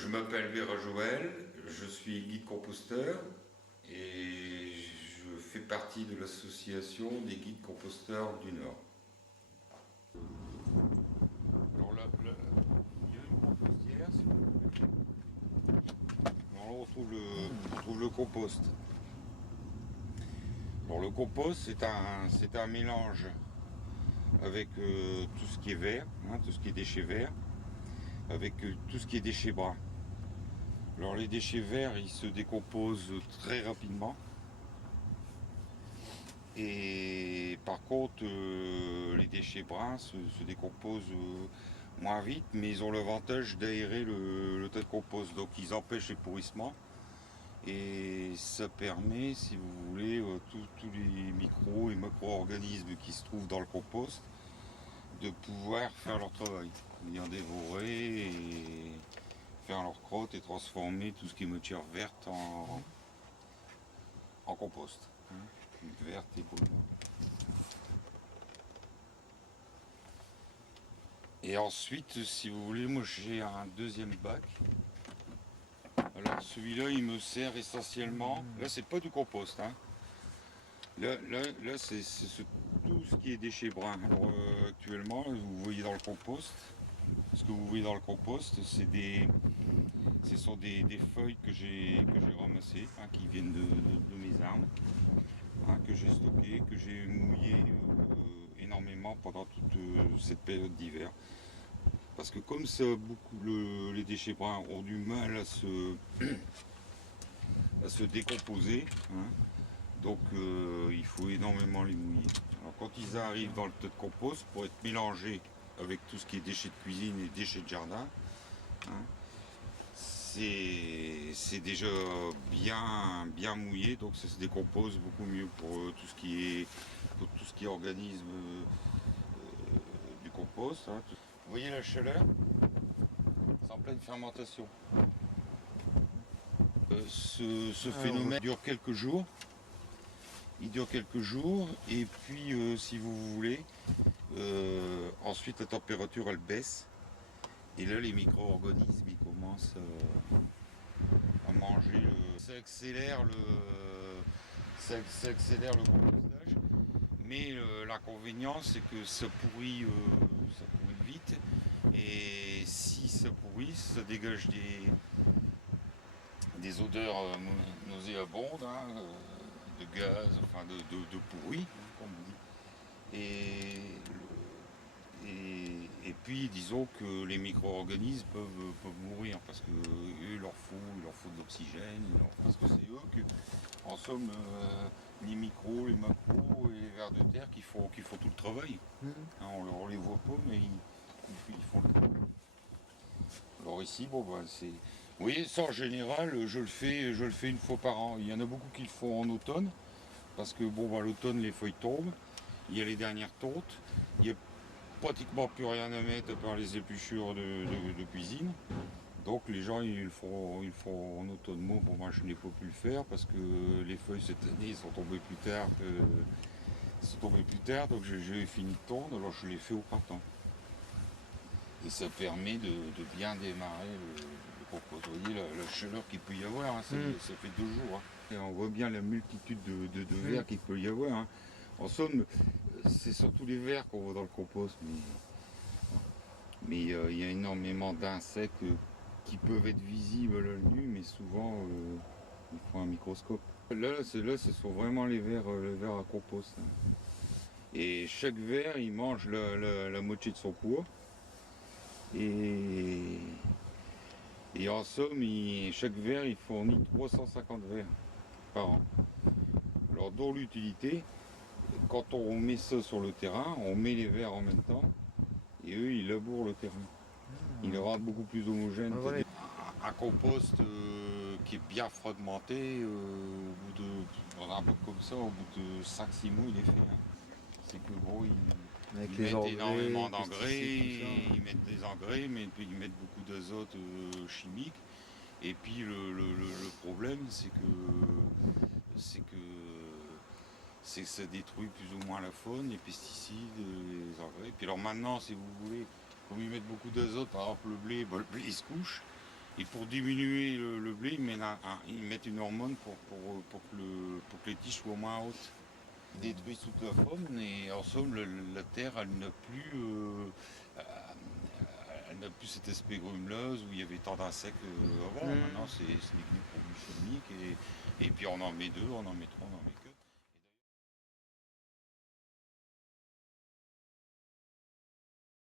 Je m'appelle Vera Joël, je suis guide composteur et je fais partie de l'association des guides composteurs du Nord. Alors là, il y a une compostière, si vous voulez. Alors là, on trouve le compost. Alors le compost, c'est un mélange avec tout ce qui est vert, tout ce qui est déchets verts, avec tout ce qui est déchets bruns. Alors les déchets verts, ils se décomposent très rapidement. Et par contre, les déchets bruns se décomposent moins vite, mais ils ont l'avantage d'aérer le tas de compost. Donc ils empêchent les pourrissements. Et ça permet, si vous voulez, tous les micros et macro-organismes qui se trouvent dans le compost de pouvoir faire leur travail, venir dévorer et faire leur crotte et transformer tout ce qui est matière verte en compost. Verte et brune. Et ensuite, si vous voulez, moi j'ai un deuxième bac. Alors celui-là, il me sert essentiellement. Là, c'est pas du compost. Là c'est tout ce qui est déchets bruns. Alors actuellement, vous voyez dans le compost. Ce que vous voyez dans le compost, ce sont des feuilles que j'ai ramassées, qui viennent de mes arbres, que j'ai stockées, que j'ai mouillées énormément pendant toute cette période d'hiver. Parce que comme ça, les déchets bruns ont du mal à se décomposer, donc il faut énormément les mouiller. Alors quand ils arrivent dans le tas de compost, pour être mélangés avec tout ce qui est déchets de cuisine et déchets de jardin, c'est déjà bien mouillé, donc ça se décompose beaucoup mieux pour tout ce qui est organisme du compost. Vous voyez la chaleur, c'est en pleine fermentation. Ce phénomène dure quelques jours. Il dure quelques jours et puis si vous voulez, ensuite la température elle baisse et là les micro-organismes ils commencent à manger. Ça accélère le compostage, mais l'inconvénient c'est que ça pourrit vite et si ça pourrit, ça dégage des odeurs nauséabondes, de gaz, enfin de pourri, comme on dit. Et puis disons que les micro-organismes peuvent mourir parce que eux, il leur faut de l'oxygène, parce que c'est eux que, en somme, les micros, les macros et les vers de terre qui font tout le travail. On les voit pas, mais ils font le travail. Alors ici, c'est. Vous voyez, ça en général, je le fais une fois par an. Il y en a beaucoup qui le font en automne, parce que l'automne les feuilles tombent, il y a les dernières tontes, il n'y a pratiquement plus rien à mettre à part les épluchures de cuisine. Donc les gens ils le font en automne. Moi je n'ai pas pu le faire parce que les feuilles cette année sont tombées plus tard donc j'ai fini de tondre, alors je l'ai fait au printemps. Et ça permet de bien démarrer le compost. Vous voyez la chaleur qu'il peut y avoir, ça fait 2 jours. Et on voit bien la multitude de vers qu'il peut y avoir. En somme, c'est surtout les vers qu'on voit dans le compost, mais il y a énormément d'insectes qui peuvent être visibles à l'œil nu, mais souvent il faut un microscope. Là, ce sont vraiment les vers à compost. Et chaque ver, il mange la moitié de son poids. Et en somme, chaque ver, il fournit 350 vers par an. Alors, dont l'utilité, quand on met ça sur le terrain, on met les vers en même temps, et eux, ils labourent le terrain. Ils le rendent beaucoup plus homogène. Un compost qui est bien fragmenté, dans un peu comme ça, au bout de 5-6 mois, il est fait. C'est que ils mettent énormément d'engrais, ils mettent des engrais, mais puis ils mettent beaucoup d'azote chimique. Et puis le problème, c'est que ça détruit plus ou moins la faune, les pesticides, les engrais. Puis alors maintenant, si vous voulez, comme ils mettent beaucoup d'azote, par exemple le blé il se couche. Et pour diminuer le blé, ils mettent une hormone pour que les tiges soient moins hautes. Ils détruisent toute la faune et en somme, la terre, elle n'a plus cet aspect grumeleuse où il y avait tant d'insectes avant. Maintenant, c'est des produits chimiques et puis on en met deux, on en met trois, on en met que.